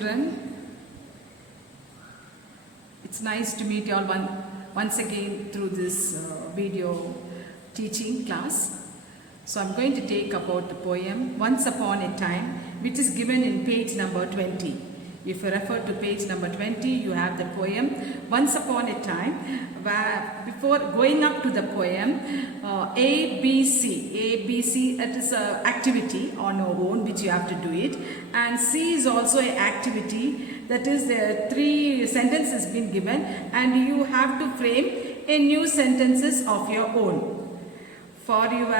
children. It's nice to meet you all once again through this video teaching class. So I'm going to take about the poem Once Upon a Time, which is given in page number 20. If you refer to page number 20, you have the poem Once Upon a Time, where before going up to the poem, ABC, that is an activity on your own which you have to do it, and C is also an activity, that is the 3 sentences been given and you have to frame a new sentences of your own. For your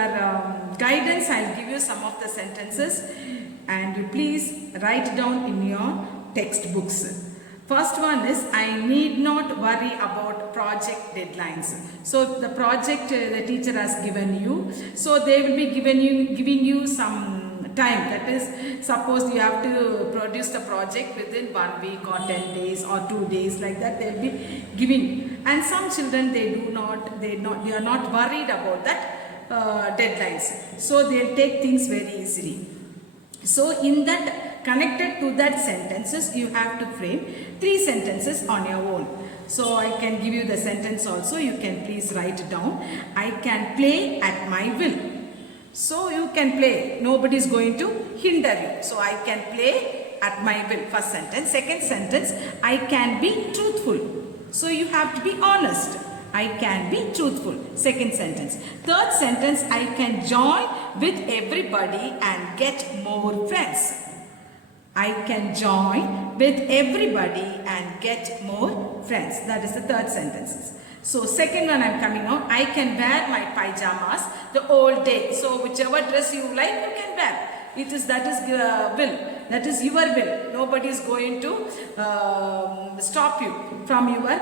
guidance, I'll give you some of the sentences and you please write down in your textbooks. First one is, I need not worry about project deadlines. So the project the teacher has given you, so they will be giving you some time. That is, suppose you have to produce the project within 1 week or 10 days or 2 days, like that they will be giving. And some children, they are not worried about that deadlines, so they'll take things very easily. So in that, connected to that sentences, you have to frame 3 sentences on your own. So I can give you the sentence also, you can please write it down. I can play at my will. So you can play, nobody is going to hinder you. So I can play at my will, first sentence. Second sentence, I can be truthful. So you have to be honest. I can be truthful. Second sentence. Third sentence, I can join with everybody and get more friends. I can join with everybody and get more friends. That is the third sentence. So second one I'm coming on. I can wear my pajamas the whole day. So whichever dress you like, you can wear. That is will. That is your will. Nobody is going to stop you from your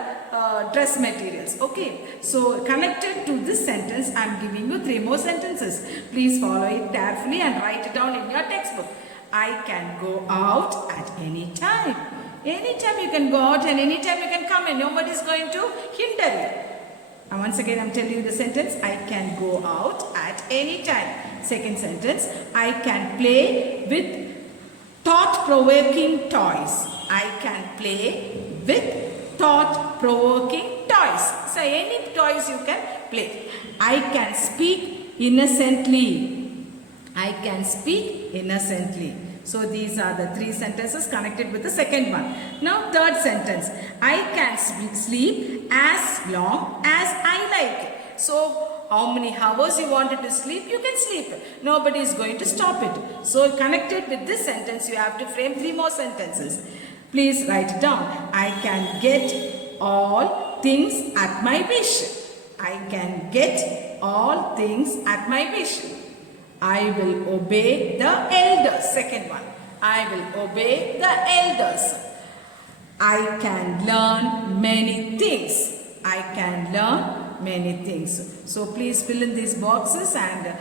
dress materials. Okay. So connected to this sentence, I am giving you 3 more sentences. Please follow it carefully and write it down in your textbook. I can go out at any time. Anytime you can go out and anytime you can come in. Nobody is going to hinder you. And once again, I am telling you the sentence. I can go out at any time. Second sentence. I can play with thought-provoking toys. I can play with thought-provoking toys. So any toys you can play. I can speak innocently. I can speak innocently. So these are the 3 sentences connected with the second one. Now third sentence. I can sleep as long as I like. So how many hours you wanted to sleep, you can sleep. Nobody is going to stop it. So connected with this sentence, you have to frame 3 more sentences. Please write it down. I can get all things at my wish. I can get all things at my wish. I will obey the elders. Second one. I will obey the elders. I can learn many things. I can learn many things. So please fill in these boxes and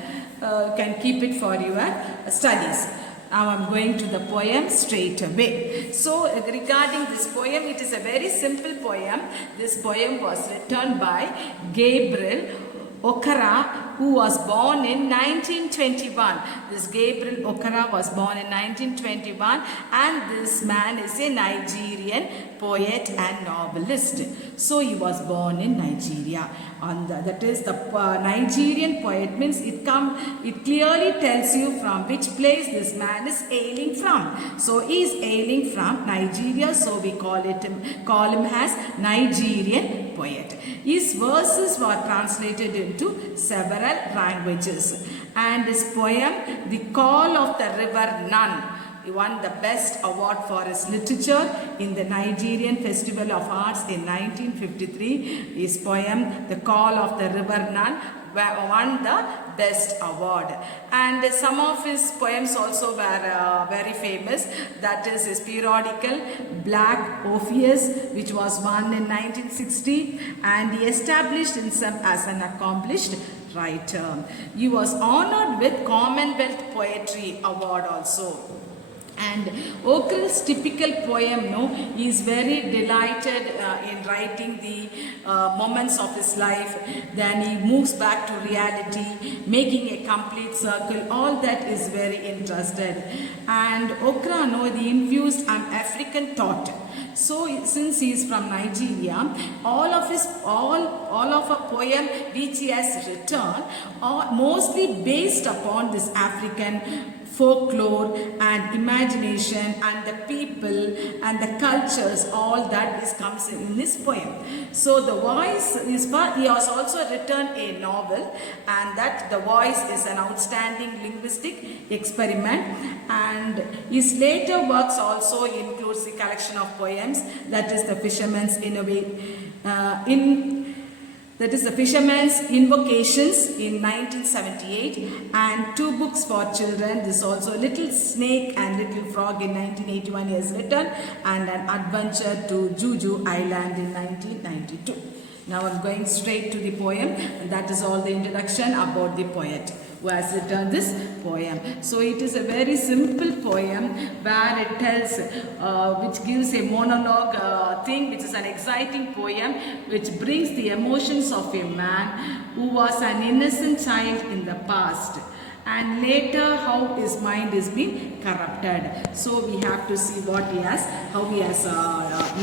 can keep it for your studies. Now I am going to the poem straight away. So regarding this poem, it is a very simple poem. This poem was written by Gabriel Okara, who was born in 1921. This Gabriel Okara was born in 1921 and this man is a Nigerian poet and novelist. So he was born in Nigeria. That is the Nigerian poet means it clearly tells you from which place this man is hailing from. So he is hailing from Nigeria, so we call him as Nigerian poet. His verses were translated into several languages and his poem The Call of the River Nun, he won the best award for his literature in the Nigerian Festival of Arts in 1953. His poem The Call of the River Nun won the best award. And some of his poems also were very famous. That is his periodical Black Orpheus, which was won in 1960, and he established himself as an accomplished writer. He was honored with Commonwealth Poetry Award also. And Okril's typical poem, no, is very delighted in writing the moments of his life. Then he moves back to reality, making a complete circle. All that is very interested. And Okra, no, the infused African thought. So since he is from Nigeria, all of a poem which he has written are mostly based upon this African folklore and imagination and the people and the cultures, all that is comes in this poem. So the voice is part, he has also written a novel, and that the voice is an outstanding linguistic experiment. And his later works also includes the collection of poems, that is the Fisherman's that is the Fisherman's Invocations in 1978, and 2 books for children. This also Little Snake and Little Frog in 1981 he has written, and an Adventure to Juju Island in 1992. Now I'm going straight to the poem, and that is all the introduction about the poet who has written this poem. So it is a very simple poem where it tells, which gives a monologue thing, which is an exciting poem which brings the emotions of a man who was an innocent child in the past, and later how his mind is being corrupted. So we have to see what he has, how he has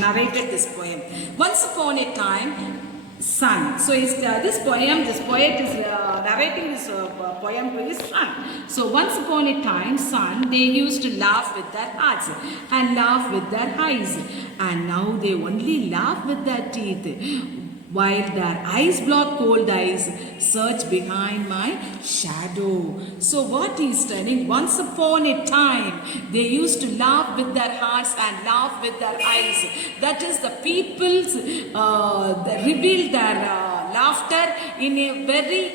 narrated this poem. Once upon a time, son. So this poet is narrating this poem to his son. So once upon a time, son, they used to laugh with their hearts and laugh with their eyes, and now they only laugh with their teeth, while their eyes block cold eyes, search behind my shadow. So what he is telling, once upon a time, they used to laugh with their hearts and laugh with their eyes. That is, the people's reveal their laughter in a very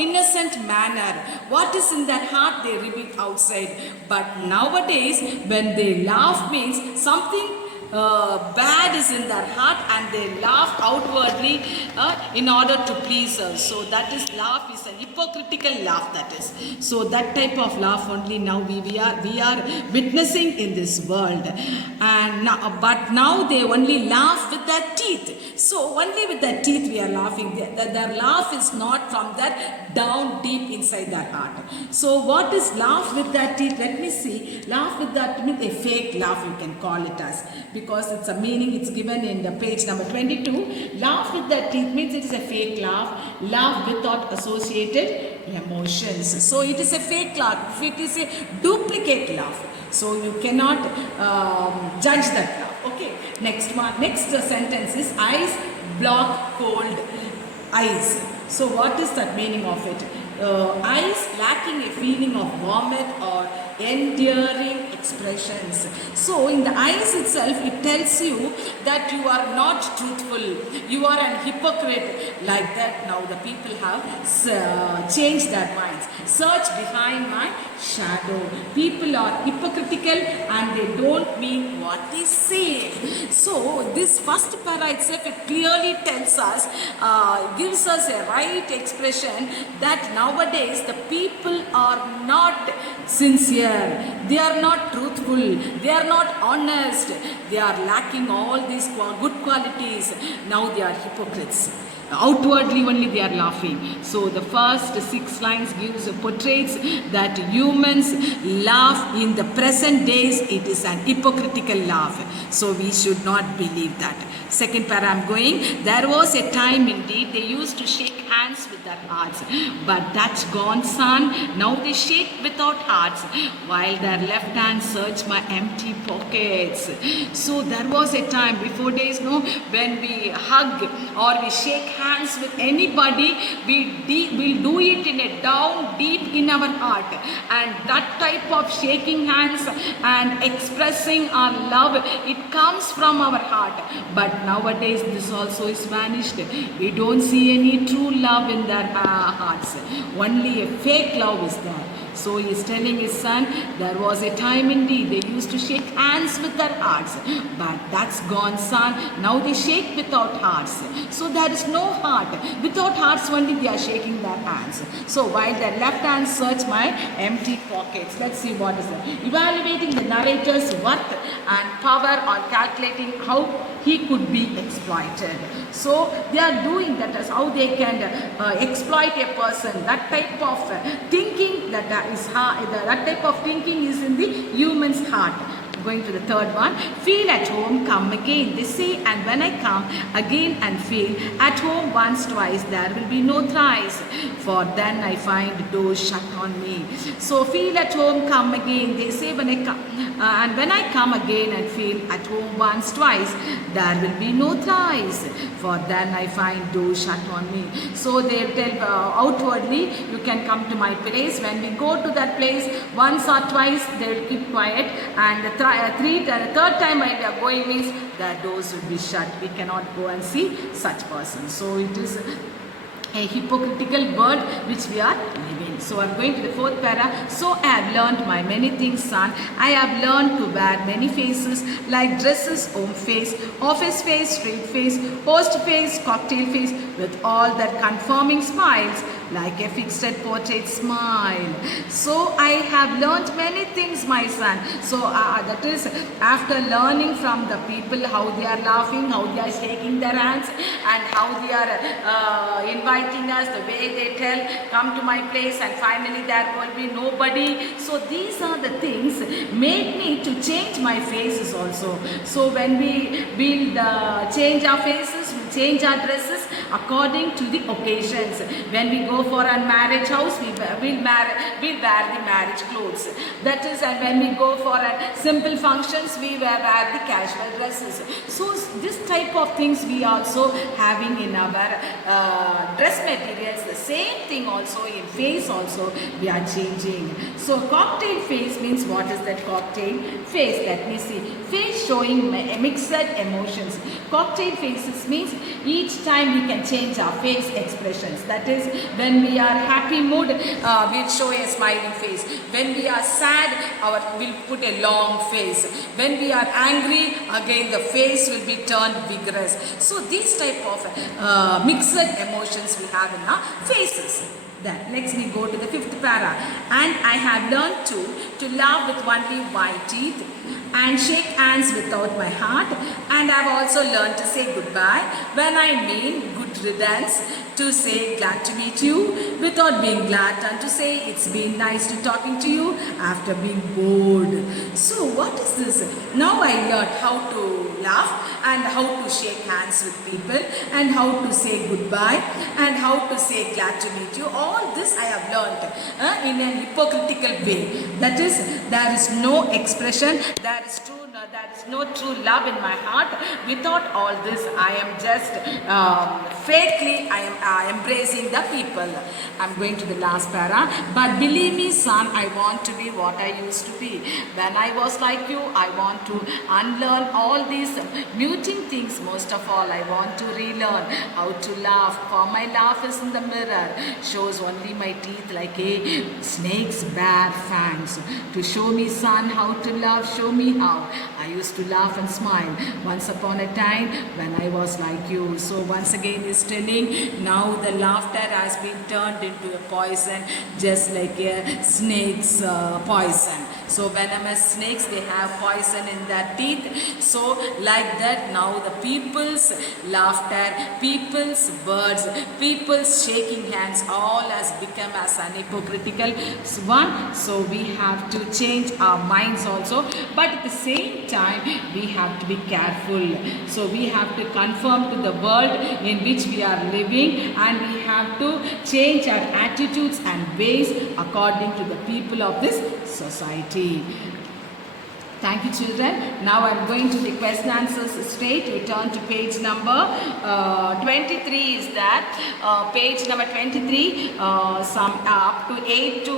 innocent manner. What is in their heart, they reveal outside. But nowadays, when they laugh means something bad is in their heart, and they laugh outwardly in order to please us. So that is, laugh is a hypocritical laugh, that is. So that type of laugh only now we are witnessing in this world. And now, but now they only laugh with their teeth. So only with their teeth we are laughing. Their laugh is not from that down deep inside their heart. So what is laugh with their teeth? Let me see. Laugh with that means a fake laugh, you can call it as, because it's a meaning, it's given in the page number 22. Laugh with their teeth means it is a fake laugh, laugh without associated emotions. So it is a fake laugh, it is a duplicate laugh. So you cannot judge that laugh. Okay, next sentence is eyes block cold eyes. So what is that meaning of it? Eyes lacking a feeling of warmth or endearing expressions. So in the eyes itself, it tells you that you are not truthful, you are an hypocrite. Like that now the people have changed their minds. Search behind my shadow. People are hypocritical and they don't mean what they say. So this first para itself, it clearly tells us, gives us a right expression that nowadays the people are not sincere, they are not truthful, they are not honest, they are lacking all these good qualities. Now they are hypocrites. Outwardly only they are laughing. So the first 6 lines portrays that humans laugh in the present days. It is an hypocritical laugh. So we should not believe that. Second para I am going. There was a time indeed they used to shake hands with their hearts, but that's gone, son. Now they shake without hearts, while their left hand search my empty pockets. So there was a time before days, no, when we hug or we shake hands with anybody, we'll do it in a down deep in our heart, and that type of shaking hands and expressing our love, it comes from our heart. But nowadays this also is vanished. We don't see any true love in their hearts. Only a fake love is there. So he is telling his son, there was a time indeed they used to shake hands with their hearts, but that's gone, son. Now they shake without hearts. So there is no heart. Without hearts only they are shaking their hands. So while their left hand search my empty pockets. Let's see what is it. Evaluating the narrator's worth and power on calculating how he could be exploited. So they are doing that as how they can exploit a person. That type of thinking that type of thinking is in the human's heart. Going to the third one, feel at home, come again. They say, and when I come again and feel at home once, twice, there will be no thrice. For then I find doors shut on me. So feel at home, come again. They say when I come, and when I come again and feel at home once, twice, there will be no thrice. For then I find doors shut on me. So they tell outwardly, you can come to my place. When we go to that place, once or twice, they will keep quiet, and the third time while we are going means the doors will be shut. We cannot go and see such persons. So it is a hypocritical word which we are living. So I am going to the fourth para. So I have learned my many things, son. I have learned to wear many faces, like dresses, home face, office face, street face, host face, cocktail face, with all their conforming smiles, like a fixed portrait smile. So I have learnt many things, my son. So that is after learning from the people how they are laughing, how they are shaking their hands, and how they are inviting us, the way they tell, come to my place, and finally there will be nobody. So these are the things made me to change my faces also. So when we will change our faces, we change our dresses according to the occasions. When we go for a marriage house, we'll wear the marriage clothes. That is, and when we go for a simple functions, we wear the casual dresses. So this type of things we also having in our dress materials. The same thing also in face also we are changing. So cocktail face means, what is that cocktail face? Let me see. Face showing mixed emotions. Cocktail faces means each time we can change our face expressions. That is, when we are happy mood, we'll show a smiling face. When we are sad, we'll put a long face. When we are angry, again the face will be turned vigorous. So these type of mixed emotions we have in our faces. Then next we go to the fifth para. And I have learned to laugh with only white teeth and shake hands without my heart, and I have also learned to say goodbye when I mean good riddance, to say glad to meet you without being glad, and to say it's been nice to talking to you after being bored. So what is this? Now I learned how to laugh and how to shake hands with people and how to say goodbye and how to say glad to meet you. All this I have learned in an hypocritical way. That is, there is no expression, there is no true love in my heart. Without all this, I am just fakely I am embracing the people. I am going to the last para. But believe me, son, I want to be what I used to be. When I was like you, I want to unlearn all these muting things. Most of all, I want to relearn how to laugh. For my laugh is in the mirror, shows only my teeth like a snake's bare fangs. To show me, son, how to love, show me how. I used to laugh and smile once upon a time when I was like you. So once again is telling, now the laughter has been turned into a poison, just like a snake's poison. So venomous snakes, they have poison in their teeth. So like that, now the people's laughter, people's words, people's shaking hands, all has become as an hypocritical one. So we have to change our minds also, but at the same time we have to be careful. So we have to conform to the world in which we are living, and we have to change our attitudes and ways according to the people of this society. Thank you, children. Now I am going to the question answers straight. You turn to page number 23 is that. Page number 23, some up to 8 to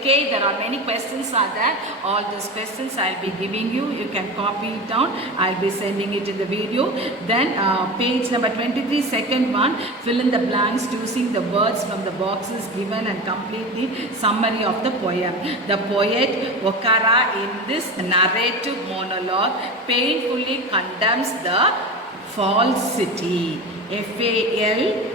K, there are many questions are there. All those questions I will be giving you. You can copy it down. I will be sending it in the video. Then page number 23, second one, fill in the blanks using the words from the boxes given and complete the summary of the poem. The poet Okara in this narrative monologue painfully condemns the falsity. F-A-L-S-I-T-Y,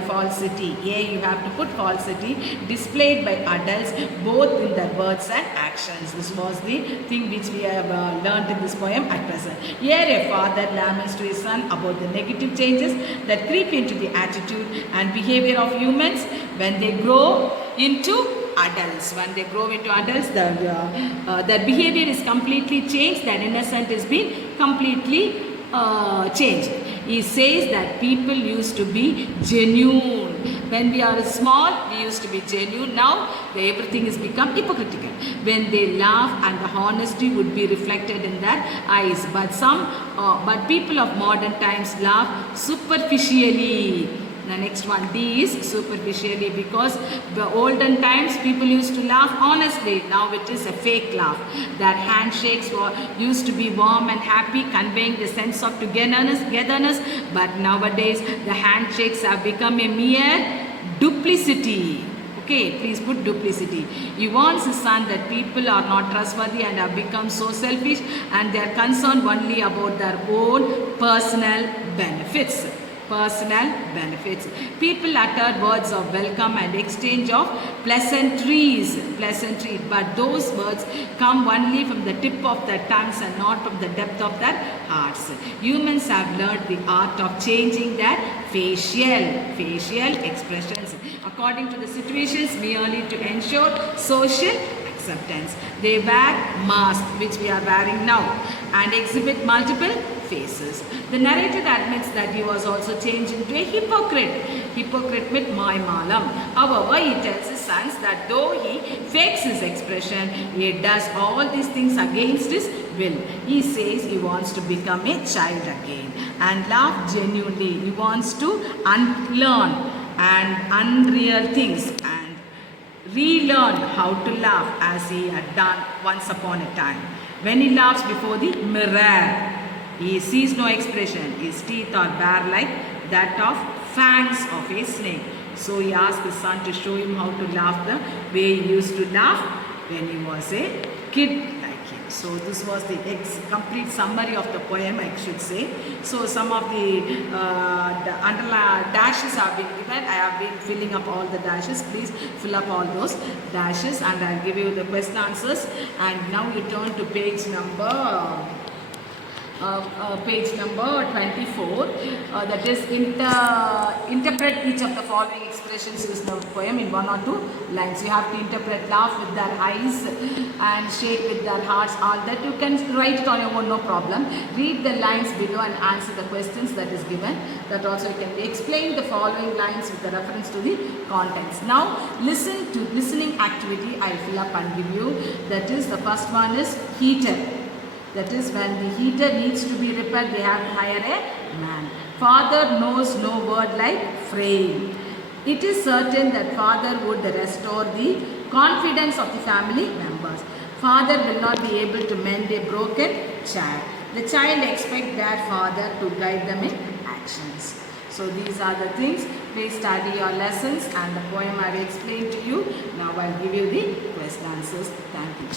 falsity. A, you have to put falsity displayed by adults both in their words and actions. This was the thing which we have learnt in this poem at present. Here a father laments to his son about the negative changes that creep into the attitude and behavior of humans when they grow into adults. When they grow into adults, their behavior is completely changed. Their innocence is being completely changed. He says that people used to be genuine. When we are small, we used to be genuine. Now, everything has become hypocritical. When they laugh, and the honesty would be reflected in their eyes. But people of modern times laugh superficially. The next one, D is superficially, because the olden times people used to laugh honestly. Now it is a fake laugh. Their handshakes used to be warm and happy, conveying the sense of togetherness. But nowadays the handshakes have become a mere duplicity. Okay, please put duplicity. He warns his son that people are not trustworthy and have become so selfish, and they are concerned only about their own personal benefits. People uttered words of welcome and exchange of pleasantries, but those words come only from the tip of their tongues and not from the depth of their hearts. Humans have learned the art of changing their facial expressions according to the situations merely to ensure social acceptance. They wear masks, which we are wearing now, and exhibit multiple faces. The narrator admits that he was also changed into a hypocrite with Maimalam. However, he tells his sons that though he fakes his expression, he does all these things against his will. He says he wants to become a child again and laugh genuinely. He wants to unlearn and unreal things and relearn how to laugh as he had done once upon a time. When he laughs before the mirror, he sees no expression. His teeth are bare like that of fangs of a snake. So he asked his son to show him how to laugh the way he used to laugh when he was a kid like him. So this was the complete summary of the poem, I should say. So some of the underlined dashes have been given. I have been filling up all the dashes. Please fill up all those dashes and I will give you the question answers. And now you turn to page number 24, that is interpret each of the following expressions used in the poem in 1 or 2 lines. You have to interpret laugh with their eyes and shake with their hearts, all that. You can write it on your own, no problem. Read the lines below and answer the questions that is given. That also you can explain the following lines with the reference to the contents. Now listening activity I will fill up and give you. That is, the first one is heater. That is, when the heater needs to be repaired, they have to hire a man. Father knows no word like frame. It is certain that father would restore the confidence of the family members. Father will not be able to mend a broken chair. The child expects their father to guide them in actions. So these are the things. Please study your lessons and the poem I will explain to you. Now I will give you the question answers. Thank you.